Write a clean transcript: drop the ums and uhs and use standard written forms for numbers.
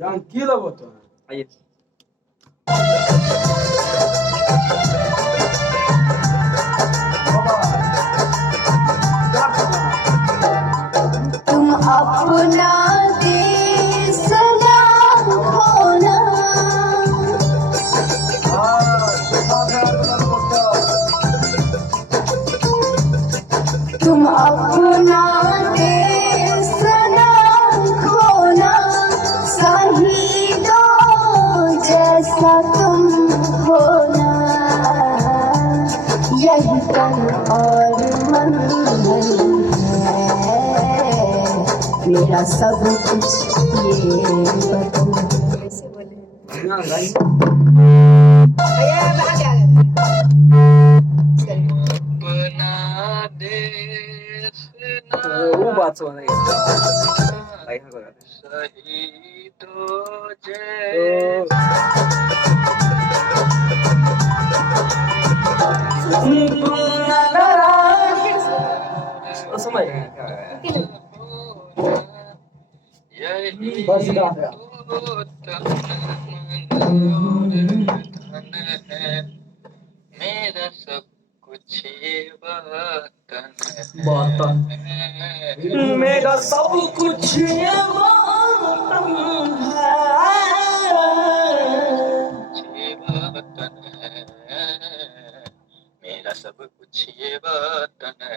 Yani kilowatt. आइए तुम अपना देश नाम खोना, तुम अपना देश नाम खोना, शहीदों जैसा तुम होना, यही तन और मन है मेरा सब कुछ ये बदन। ना भाई अपना देश वो बात सुन रही है शहीदों समझ बस गाना है। मेरा सब कुछ ये वतन वतन। है मेरा सब कुछ ये वतन है ये वतन है मेरा सब कुछ ये वतन है